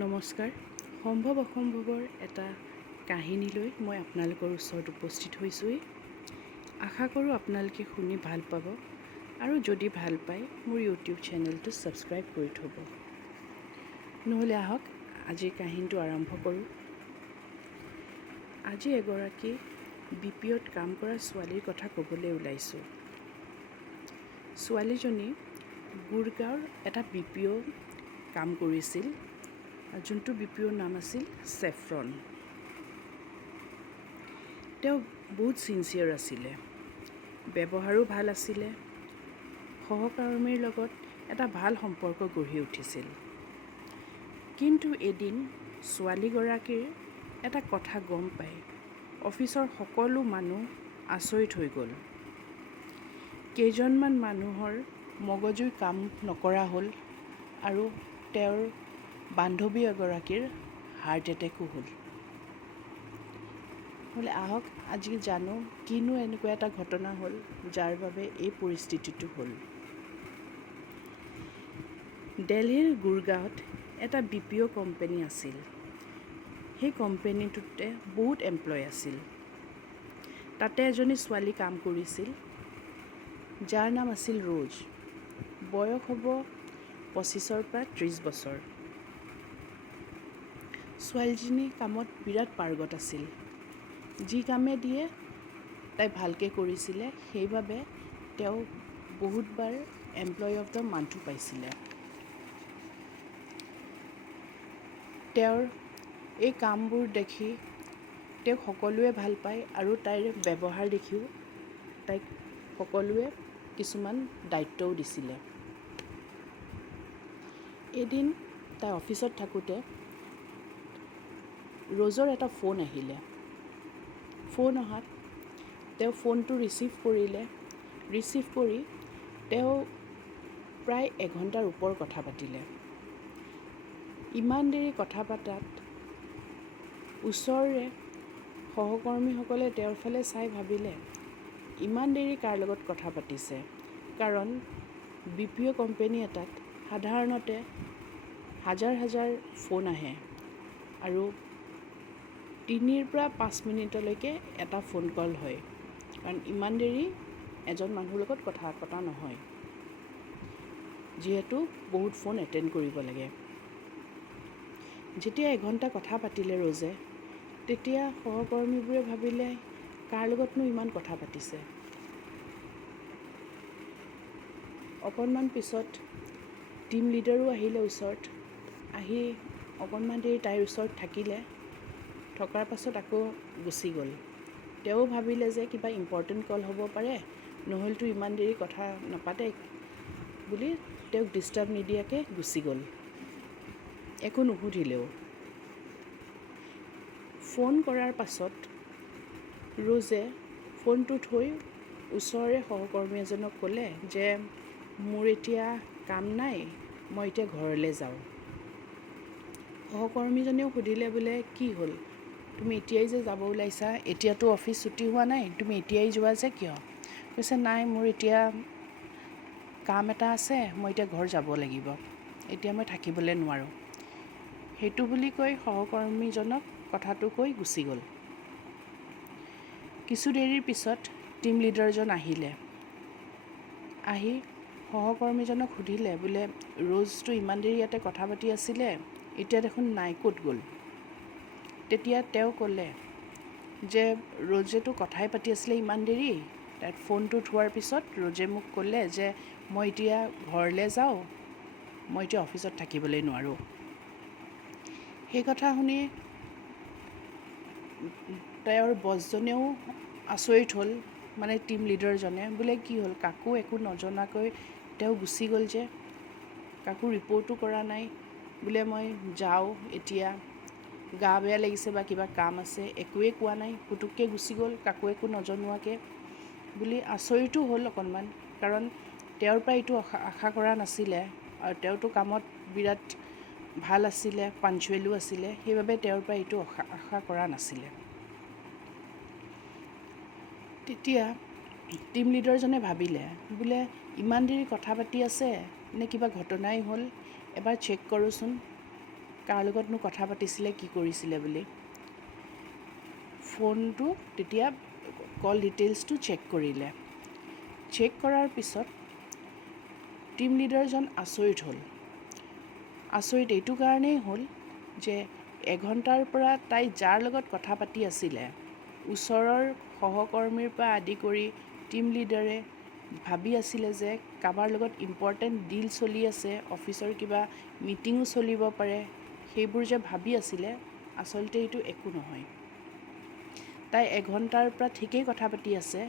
নমস্কাৰ। সম্ভৱ অসম্ভৱৰ এটা কাহিনীলৈ মই আপোনালোকৰ ওচৰত উপস্থিত হৈছোঁহি। আশা কৰোঁ আপোনালোকে শুনি ভাল পাব আৰু যদি ভাল পায় মোৰ ইউটিউব চেনেলটো ছাবস্ক্ৰাইব কৰি থ'ব। নহ'লে আহক আজিৰ কাহিনীটো আৰম্ভ কৰোঁ। আজি এগৰাকী BPOত কাম কৰা ছোৱালীৰ কথা ক'বলৈ ওলাইছোঁ। ছোৱালীজনী গুৰগাঁৱৰ এটা BPO কাম কৰিছিল, যোনটো BPOৰ নাম আছিল চেফ্ৰন। তেওঁ বহুত ছিনচিয়াৰ আছিলে, ব্যৱহাৰো ভাল আছিলে, সহকৰ্মীৰ লগত এটা ভাল সম্পৰ্ক গঢ়ি উঠিছিল। কিন্তু এদিন ছোৱালীগৰাকীৰ এটা কথা গম পাই অফিচৰ সকলো মানুহ আচৰিত হৈ গ'ল। কেইজনমান মানুহৰ মগজুই কাম নকৰা হ'ল আৰু তেওঁৰ বান্ধৱী এগৰাকীৰ হাৰ্ট এটেকো হ'ল। আহক আজি জানো কিনো এনেকুৱা এটা ঘটনা হ'ল যাৰ বাবে এই পৰিস্থিতিটো হ'ল। দিল্লীৰ গুৰগাঁৱত এটা BPO কোম্পানী আছিল। সেই কোম্পানীটোতে বহুত এমপ্লয় আছিল। তাতে এজনী ছোৱালী কাম কৰিছিল, যাৰ নাম আছিল ৰ'জ। বয়স হ'ব 25-ৰ পৰা 30 বছৰ। ছোৱালীজনী কামত বিৰাট পাৰ্গত আছিল। যি কামে দিয়ে তাই ভালকৈ কৰিছিলে, সেইবাবে তেওঁ বহুতবাৰ এমপ্লয় অফ দ্য মান্থো পাইছিলে। তেওঁৰ এই কামবোৰ দেখি তেওঁক সকলোৱে ভাল পায় আৰু তাইৰ ব্যৱহাৰ দেখিও তাইক সকলোৱে কিছুমান দায়িত্বও দিছিলে। এদিন তাই অফিচত থাকোঁতে ৰ'জৰ এটা ফোন আহিলে। ফোন অহাত তেওঁ ফোনটো ৰিচিভ কৰিলে। ৰিচিভ কৰি তেওঁ প্ৰায় এঘণ্টাৰ ওপৰ কথা পাতিলে। ইমান দেৰি কথা পতাত ওচৰৰে সহকৰ্মীসকলে তেওঁৰ ফালে চাই ভাবিলে, ইমান দেৰি কাৰ লগত কথা পাতিছে। কাৰণ BPO কোম্পানী এটাত সাধাৰণতে হাজাৰ হাজাৰ ফোন আহে আৰু 3-ৰ পৰা 5 মিনিটলৈকে এটা ফোন কল হয়। কাৰণ ইমান দেৰি এজন মানুহৰ লগত কথা পতা নহয়, যিহেতু বহুত ফোন এটেণ্ড কৰিব লাগে। যেতিয়া এঘণ্টা কথা পাতিলে ৰ'জে, তেতিয়া সহকৰ্মীবোৰে ভাবিলে কাৰ লগতনো ইমান কথা পাতিছে। অকণমান পিছত টিম লিডাৰো আহিলে ওচৰত। আহি অকণমান দেৰি তাইৰ ওচৰত থাকিলে। থকাৰ পাছত আকৌ গুচি গ'ল। তেওঁ ভাবিলে যে কিবা ইম্পৰ্টেণ্ট কল হ'ব পাৰে, নহ'লেতো ইমান দেৰি কথা নাপাতে বুলি তেওঁক ডিষ্টাৰ্ব নিদিয়াকৈ গুচি গ'ল, একো নুসুধিলেও। ফোন কৰাৰ পাছত ৰ'জে ফোনটো থৈ ওচৰৰে সহকৰ্মী এজনক ক'লে যে মোৰ এতিয়া কাম নাই, মই এতিয়া ঘৰলৈ যাওঁ। সহকৰ্মীজনেও সুধিলে, বোলে কি হ'ল, তুমি এতিয়াই যে যাব ওলাইছা, এতিয়াতো অফিচ ছুটি হোৱা নাই, তুমি এতিয়াই যোৱা যে কিয়? কৈছে নাই, মোৰ এতিয়া কাম এটা আছে, মই এতিয়া ঘৰ যাব লাগিব, এতিয়া মই থাকিবলৈ নোৱাৰোঁ। সেইটো বুলি কৈ সহকৰ্মীজনক কথাটো কৈ গুচি গ'ল। কিছু দেৰিৰ পিছত টিম লিডাৰজন আহিলে। আহি সহকৰ্মীজনক সুধিলে, বোলে ৰ'জটো ইমান দেৰি ইয়াতে কথা পাতি আছিলে, এতিয়া দেখোন নাই, ক'ত গ'ল? তেতিয়া তেওঁ ক'লে যে ৰ'জেতো কথাই পাতি আছিলে ইমান দেৰি। তাত ফোনটো থোৱাৰ পিছত ৰ'জে মোক ক'লে যে মই এতিয়া ঘৰলৈ যাওঁ, মই এতিয়া অফিচত থাকিবলৈ নোৱাৰোঁ। সেই কথা শুনি তেওঁৰ বছজনেও আচৰিত হ'ল, মানে টিম লিডাৰজনে, বোলে কি হ'ল, কাকো একো নজনাকৈ তেওঁ গুচি গ'ল যে, কাকো ৰিপৰ্টো কৰা নাই, বোলে মই যাওঁ এতিয়া, গা বেয়া লাগিছে বা কিবা কাম আছে, একোৱেই কোৱা নাই, পুটুককৈ গুচি গ'ল কাকো একো নজনোৱাকৈ বুলি আচৰিতো হ'ল অকণমান। কাৰণ তেওঁৰ পৰা এইটো আশা কৰা নাছিলে আৰু তেওঁতো কামত বিৰাট ভাল আছিলে, পাঞ্চুৱেলো আছিলে, সেইবাবে তেওঁৰ পৰা এইটো আশা কৰা নাছিলে। তেতিয়া টিম লিডাৰজনে ভাবিলে, বোলে ইমান দেৰি কথা পাতি আছে নে কিবা ঘটনাই হ'ল, এবাৰ চেক কৰোঁচোন। কাৰ লগতনো কথা পাতিছিলে, কি কৰিছিলে বুলি। ফোনটো তেতিয়া কল ডিটেইলছটো চেক কৰিলে। চেক কৰাৰ পিছত টিম লিডাৰজন আচৰিত হ'ল। আচৰিত এইটো কাৰণেই হ'ল যে এঘণ্টাৰ পৰা তাই যাৰ লগত কথা পাতি আছিলে, ওচৰৰ সহকৰ্মীৰ পৰা আদি কৰি টিম লিডাৰে ভাবি আছিলে যে কাৰোবাৰ লগত ইম্পৰ্টেণ্ট ডিল চলি আছে, অফিচৰ কিবা মিটিঙো চলিব পাৰে, সেইবোৰ যে ভাবি আছিলে, আচলতে এইটো একো নহয়। তাই এঘণ্টাৰ পৰা ঠিকেই কথা পাতি আছে,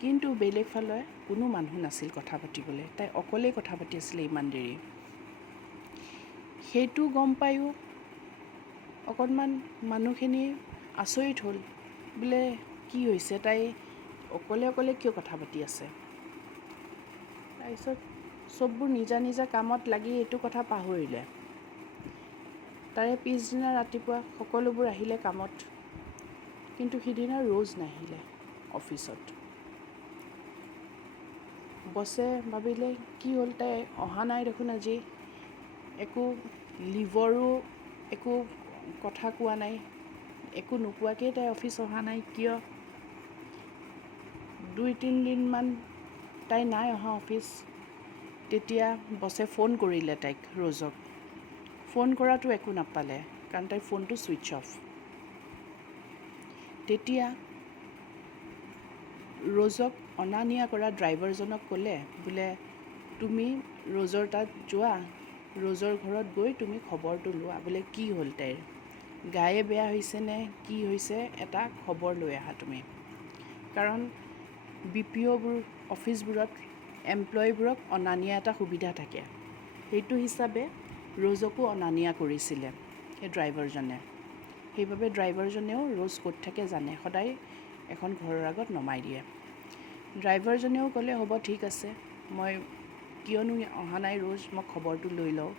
কিন্তু বেলেগ ফালে কোনো মানুহ নাছিল কথা পাতিবলৈ। তাই অকলেই কথা পাতি আছিলে ইমান দেৰি। সেইটো গম পায়ো অকণমান মানুহখিনি আচৰিত হ'ল, বোলে কি হৈছে, তাই অকলে অকলে কিয় কথা পাতি আছে। তাৰপিছত চববোৰ নিজা নিজা কামত লাগি এইটো কথা পাহৰিলে। তাৰে পিছদিনা ৰাতিপুৱা সকলোবোৰ আহিলে কামত, কিন্তু সিদিনা ৰ'জ নাহিলে অফিচত। বছে ভাবিলে কি হ'ল, তাই অহা নাই দেখোন আজি, একো লিভৰো একো কথা কোৱা নাই, একো নোকোৱাকেই তাই অফিচ অহা নাই কিয়। 2-3 দিনমান তাই নাই অহা অফিচ। তেতিয়া বছে ফোন কৰিলে তাইক, ৰ'জক। ফোন কৰাটো একো নাপালে, কাৰণ তাইৰ ফোনটো ছুইচ অফ। তেতিয়া ৰ'জক অনা নিয়া কৰা ড্ৰাইভাৰজনক ক'লে, বোলে তুমি ৰ'জৰ তাত যোৱা, ৰ'জৰ ঘৰত গৈ তুমি খবৰটো লোৱা, বোলে কি হ'ল তাইৰ, গায়ে বেয়া হৈছেনে কি হৈছে, এটা খবৰ লৈ আহা তুমি। কাৰণ BPOবোৰ অফিচবোৰত এমপ্লয়ীবোৰক অনা নিয়া এটা সুবিধা থাকে। সেইটো হিচাপে ৰ'জকো অনা নিয়া কৰিছিলে সেই ড্ৰাইভাৰজনে। সেইবাবে ড্ৰাইভাৰজনেও ৰ'জ ক'ত থাকে জানে, সদায় এখন ঘৰৰ আগত নমাই দিয়ে। ড্ৰাইভাৰজনেও ক'লে হ'ব ঠিক আছে, মই কিয়নো অহা নাই ৰ'জ, মই খবৰটো লৈ লওঁ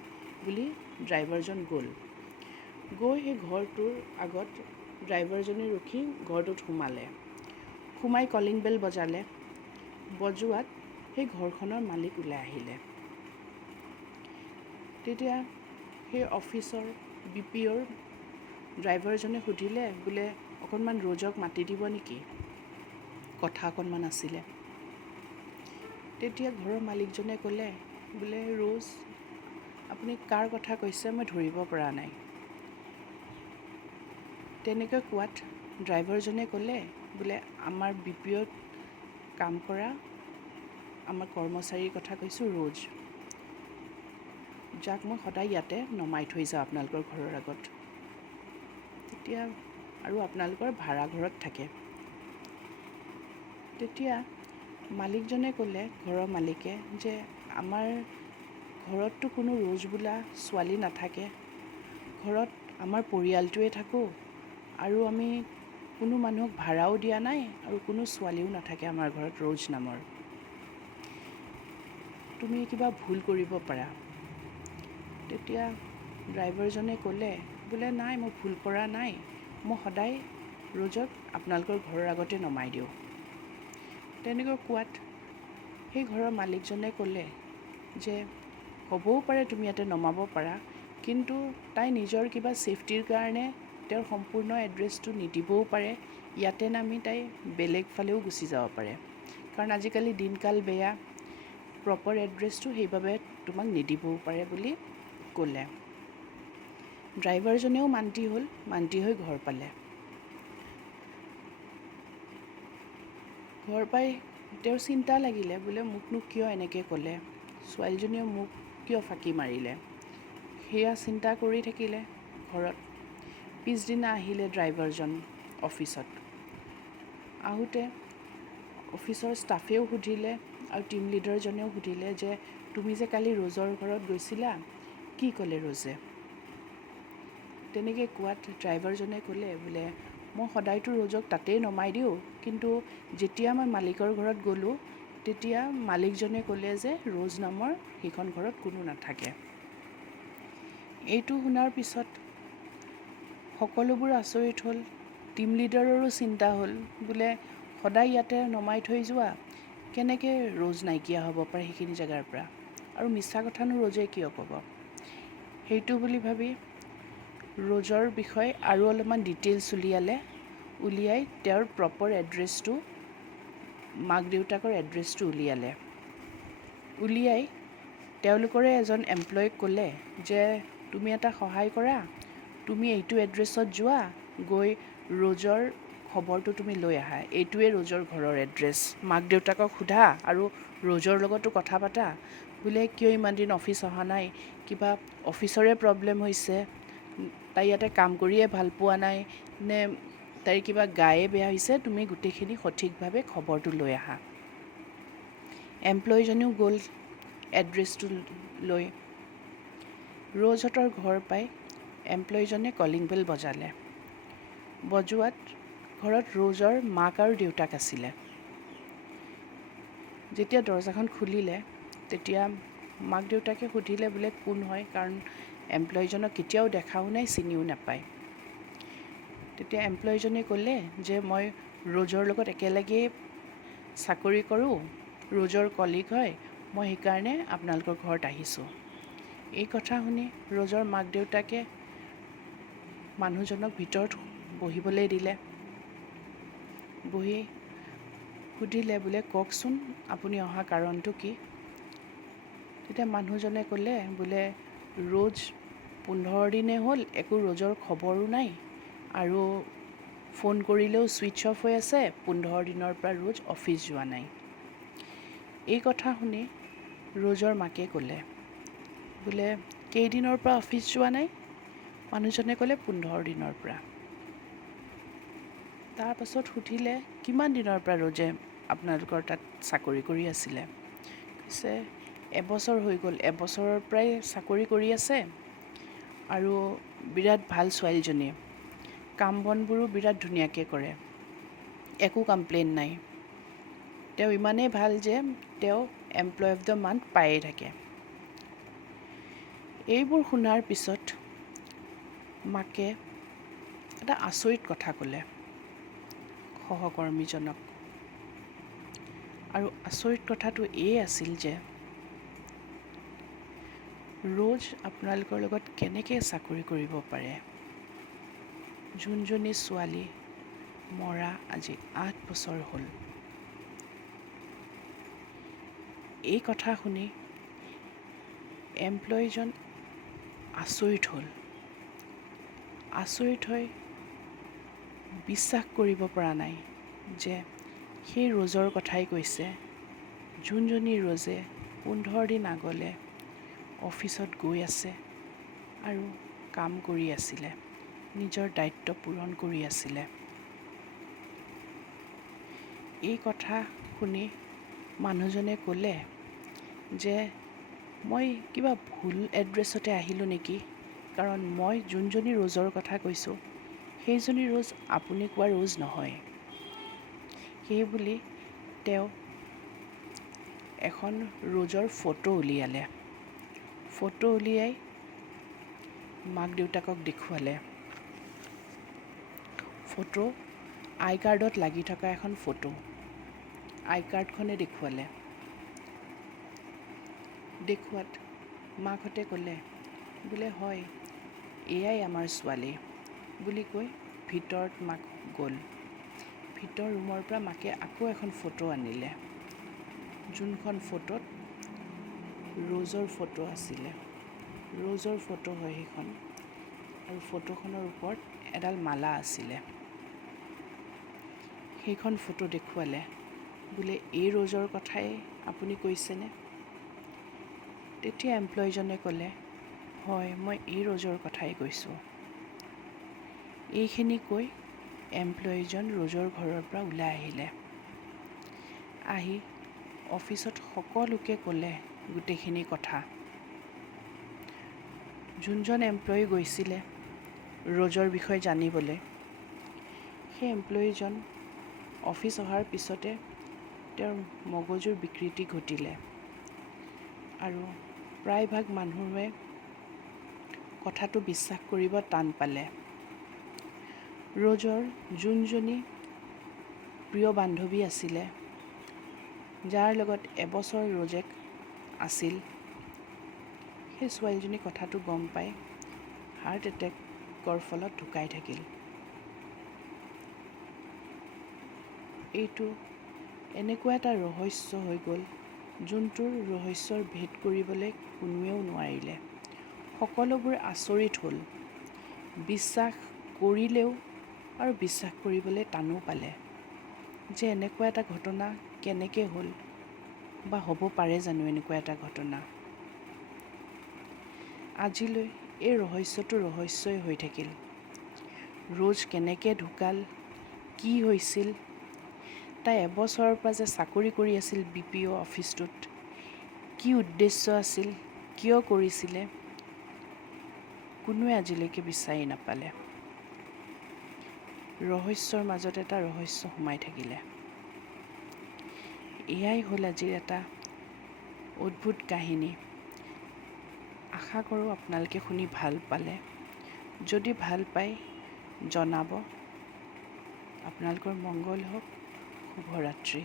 বুলি ড্ৰাইভাৰজন গ'ল। গৈ সেই ঘৰটোৰ আগত ড্ৰাইভাৰজনে ৰখি ঘৰটোত সোমালে। সোমাই কলিং বেল বজালে। বজোৱাত সেই ঘৰখনৰ মালিক ওলাই আহিলে। তেতিয়া সেই অফিচৰ BPOৰ ড্ৰাইভাৰজনে সুধিলে, বোলে অকণমান ৰ'জক মাতি দিব নেকি, কথা অকণমান আছিলে। তেতিয়া ঘৰৰ মালিকজনে ক'লে, বোলে ৰ'জ, আপুনি কাৰ কথা কৈছে মই ধৰিব পৰা নাই। তেনেকৈ কোৱাত ড্ৰাইভাৰজনে ক'লে, বোলে আমাৰ BPOত কাম কৰা আমাৰ কৰ্মচাৰীৰ কথা কৈছোঁ, ৰ'জ, যাক মই সদায় ইয়াতে নমাই থৈ যাওঁ আপোনালোকৰ ঘৰৰ আগত। তেতিয়া আৰু আপোনালোকৰ ভাড়া ঘৰত থাকে। তেতিয়া মালিকজনে ক'লে, ঘৰৰ মালিকে, যে আমাৰ ঘৰততো কোনো ৰ'জ বোলা ছোৱালী নাথাকে, ঘৰত আমাৰ পৰিয়ালটোৱে থাকোঁ, আৰু আমি কোনো মানুহক ভাড়াও দিয়া নাই, আৰু কোনো ছোৱালীও নাথাকে আমাৰ ঘৰত ৰ'জ নামৰ। তুমি কিবা ভুল কৰিব পাৰা। তেতিয়া ড্ৰাইভাৰজনে ক'লে, বোলে নাই, মই ভুল কৰা নাই, মই সদায় ৰ'জক আপোনালোকৰ ঘৰৰ আগতে নমাই দিওঁ। তেনেকৈ কোৱাত সেই ঘৰৰ মালিকজনে ক'লে, যে হ'বও পাৰে তুমি ইয়াতে নমাব পাৰা, কিন্তু তাই নিজৰ কিবা ছেফটিৰ কাৰণে তেওঁৰ সম্পূৰ্ণ এড্ৰেছটো নিদিবও পাৰে, ইয়াতে নামি তাই বেলেগ ফালেও গুচি যাব পাৰে, কাৰণ আজিকালি দিনকাল বেয়া, প্ৰপাৰ এড্ৰেছটো সেইবাবে তোমাক নিদিবও পাৰে বুলি ক'লে। ড্ৰাইভাৰজনেও মান্তি হ'ল, মান্তি হৈ ঘৰ পালে। ঘৰ পাই তেওঁৰ চিন্তা লাগিলে, বোলে মোকনো কিয় এনেকৈ ক'লে, ছোৱালীজনীয়ে মোক কিয় ফাঁকি মাৰিলে, সেয়া চিন্তা কৰি থাকিলে ঘৰত। পিছদিনা আহিলে ড্ৰাইভাৰজন অফিচত। আহোঁতে অফিচৰ ষ্টাফেও সুধিলে, আৰু টিম লিডাৰজনেও সুধিলে, যে তুমি যে কালি ৰ'জৰ ঘৰত গৈছিলা, কি ক'লে ৰ'জে। তেনেকৈ কোৱাত ড্ৰাইভাৰজনে ক'লে, বোলে মই সদায়তো ৰ'জক তাতেই নমাই দিওঁ, কিন্তু যেতিয়া মই মালিকৰ ঘৰত গ'লোঁ, তেতিয়া মালিকজনে ক'লে যে ৰ'জ নামৰ সেইখন ঘৰত কোনো নাথাকে। এইটো শুনাৰ পিছত সকলোবোৰ আচৰিত হ'ল। টিম লিডাৰৰো চিন্তা হ'ল, বোলে সদায় ইয়াতে নমাই থৈ যোৱা, কেনেকৈ ৰ'জ নাইকিয়া হ'ব পাৰে সেইখিনি জেগাৰ পৰা, আৰু মিছা কথানো ৰ'জে কিয় ক'ব। সেইটো বুলি ভাবি ৰ'জৰ বিষয়ে আৰু অলপমান ডিটেইলছ উলিয়াই তেওঁৰ প্ৰপাৰ এড্ৰেছটো, মাক দেউতাকৰ এড্ৰেছটো উলিয়াই তেওঁলোকৰে এজন এমপ্লয়ীক ক'লে যে তুমি এটা সহায় কৰা, তুমি এইটো এড্ৰেছত যোৱা, গৈ ৰ'জৰ খবৰটো তুমি লৈ আহা, এইটোৱে ৰ'জৰ ঘৰৰ এড্ৰেছ। মাক দেউতাকক সোধা আৰু ৰ'জৰ লগতো কথা পাতা, বোলে কিয় ইমান দিন অফিচ অহা নাই, কিবা অফিচৰে প্ৰব্লেম হৈছে, তাই ইয়াতে কাম কৰিয়ে ভাল পোৱা নাই, নে তাইৰ কিবা গায়ে বেয়া হৈছে, তুমি গোটেইখিনি সঠিকভাৱে খবৰটো লৈ আহা। এমপ্লয়ীজনেও গ'ল এড্ৰেছটো লৈ। ৰ'জহঁতৰ ঘৰ পাই এমপ্লয়ীজনে কলিং বেল বজোৱাত ঘৰত ৰ'জৰ মাক আৰু দেউতাক আছিলে। যেতিয়া দৰজাখন খুলিলে তেতিয়া মাক দেউতাকে সুধিলে বোলে কোন হয়, কাৰণ এমপ্লয়ীজনক কেতিয়াও দেখাও নাই, চিনিও নাপায়। তেতিয়া এমপ্লয়ীজনে ক'লে যে মই ৰ'জৰ লগত একেলগেই চাকৰি কৰোঁ, ৰ'জৰ কলিগ হয়, মই সেইকাৰণে আপোনালোকৰ ঘৰত আহিছোঁ। এই কথা শুনি ৰ'জৰ মাক দেউতাকে মানুহজনক ভিতৰত বহিবলৈ দিলে। বহি সুধিলে বোলে কওকচোন আপুনি অহা কাৰণটো কি? তেতিয়া মানুহজনে ক'লে বোলে ৰ'জ 15 দিনেই হ'ল একো ৰ'জৰ খবৰো নাই, আৰু ফোন কৰিলেও ছুইচ অফ হৈ আছে, 15 দিনৰ পৰা ৰ'জ অফিচ যোৱা নাই। এই কথা শুনি ৰ'জৰ মাকে ক'লে বোলে কেইদিনৰ পৰা অফিচ যোৱা নাই? মানুহজনে ক'লে 15 দিনৰ পৰা। তাৰপাছত সুধিলে কিমান দিনৰ পৰা ৰ'জে আপোনালোকৰ তাত চাকৰি কৰি আছিলে? কৈছে এবছৰ হৈ গ'ল, এবছৰৰ পৰাই চাকৰি কৰি আছে, আৰু বিৰাট ভাল ছোৱালীজনী, কাম বনবোৰো বিৰাট ধুনীয়াকৈ কৰে, একো কমপ্লেইন নাই। তেওঁ ইমানেই ভাল যে তেওঁ এমপ্লয় অফ দ্য মান্থ পায়েই থাকে। এইবোৰ শুনাৰ পিছত মাকে এটা আচৰিত কথা ক'লে সহকৰ্মীজনক, আৰু আচৰিত কথাটো এই আছিল যে ৰ'জ আপোনালোকৰ লগত কেনেকৈ চাকৰি কৰিব পাৰে? যোনজনী ছোৱালী মৰা আজি 8 বছৰ হ'ল। এই কথা শুনি এমপ্লয়ীজন আচৰিত হৈ বিশ্বাস কৰিব পৰা নাই যে সেই ৰ'জৰ কথাই কৈছে, যোনজনী ৰ'জে 15 দিন আগলে অফিচত গৈ আছে আৰু কাম কৰি আছিলে, নিজৰ দায়িত্ব পূৰণ কৰি আছিলে। এই কথা শুনি মানুহজনে ক'লে যে মই কিবা ভুল এড্ৰেছতে আহিলোঁ নেকি, কাৰণ মই যোনজনী ৰ'জৰ কথা কৈছোঁ সেইজনী ৰ'জ আপুনি কোৱা ৰ'জ নহয়। সেই বুলি তেওঁ এখন ৰ'জৰ ফটো উলিয়াই মাক দেউতাকক দেখুৱালে। ফটো আই কাৰ্ডত লাগি থকা এখন ফটো, আই কাৰ্ডখনে দেখুৱাত মাকহঁতে ক'লে বোলে হয় এয়াই আমাৰ ছোৱালী বুলি কৈ ভিতৰত মাক গ'ল। ভিতৰ ৰুমৰ পৰা মাকে আকৌ এখন ফটো আনিলে, যোনখন ফটোত ৰ'জৰ ফটো আছিলে। ৰ'জৰ ফটো হয় সেইখন, আৰু ফটোখনৰ ওপৰত এডাল মালা আছিলে। সেইখন ফটো দেখুৱালে, বোলে এই ৰ'জৰ কথাই আপুনি কৈছেনে? তেতিয়া এমপ্লয়ীজনে ক'লে হয় মই এই ৰ'জৰ কথাই কৈছোঁ। এইখিনি কৈ এমপ্লয়ীজন ৰ'জৰ ঘৰৰ পৰা ওলাই আহিলে। আহি অফিচত সকলোকে ক'লে গোটেইখিনি কথা। যোনজন এমপ্লয়ী গৈছিলে ৰ'জৰ বিষয়ে জানিবলৈ, সেই এমপ্লয়ীজন অফিচ অহাৰ পিছতে তেওঁৰ মগজুৰ বিকৃতি ঘটিলে, আৰু প্ৰায়ভাগ মানুহে কথাটো বিশ্বাস কৰিব টান পালে। ৰ'জৰ যোনজনী প্ৰিয় বান্ধৱী আছিলে, যাৰ লগত এবছৰ ৰ'জে আছিল, সেই ছোৱালীজনী কথাটো গম পাই হাৰ্ট এটেক হৃদৰোগৰ ফলত ঢুকাই থাকিল। এইটো এনেকুৱা এটা ৰহস্য হৈ গ'ল, যোনটোৰ ৰহস্যৰ ভেদ কৰিবলৈ কোনোৱেও নোৱাৰিলে। সকলোবোৰ আচৰিত হ'ল, বিশ্বাস কৰিলেও আৰু বিশ্বাস কৰিবলৈ টানো পালে যে এনেকুৱা এটা ঘটনা কেনেকৈ হ'ল, বা হ'ব পাৰে জানো এনেকুৱা এটা ঘটনা। আজিলৈ এই ৰহস্যটো ৰহস্যই হৈ থাকিল। ৰোজ কেনেকৈ ঢুকাল, কি হৈছিল, তাই এবছৰৰ পৰা যে চাকৰি কৰি আছিল BPO অফিচটোত, কি উদ্দেশ্য আছিল, কিয় কৰিছিলে, কোনোৱে আজিলৈকে বিচাৰি নাপালে। ৰহস্যৰ মাজত এটা ৰহস্য সোমাই থাকিলে। এয়াই হ'ল আজিৰ এটা অদ্ভুত কাহিনী। আশা কৰোঁ আপোনালোকে শুনি ভাল পালে। যদি ভাল পায় জনাব। আপোনালোকৰ মংগল হওক। শুভৰাত্ৰি।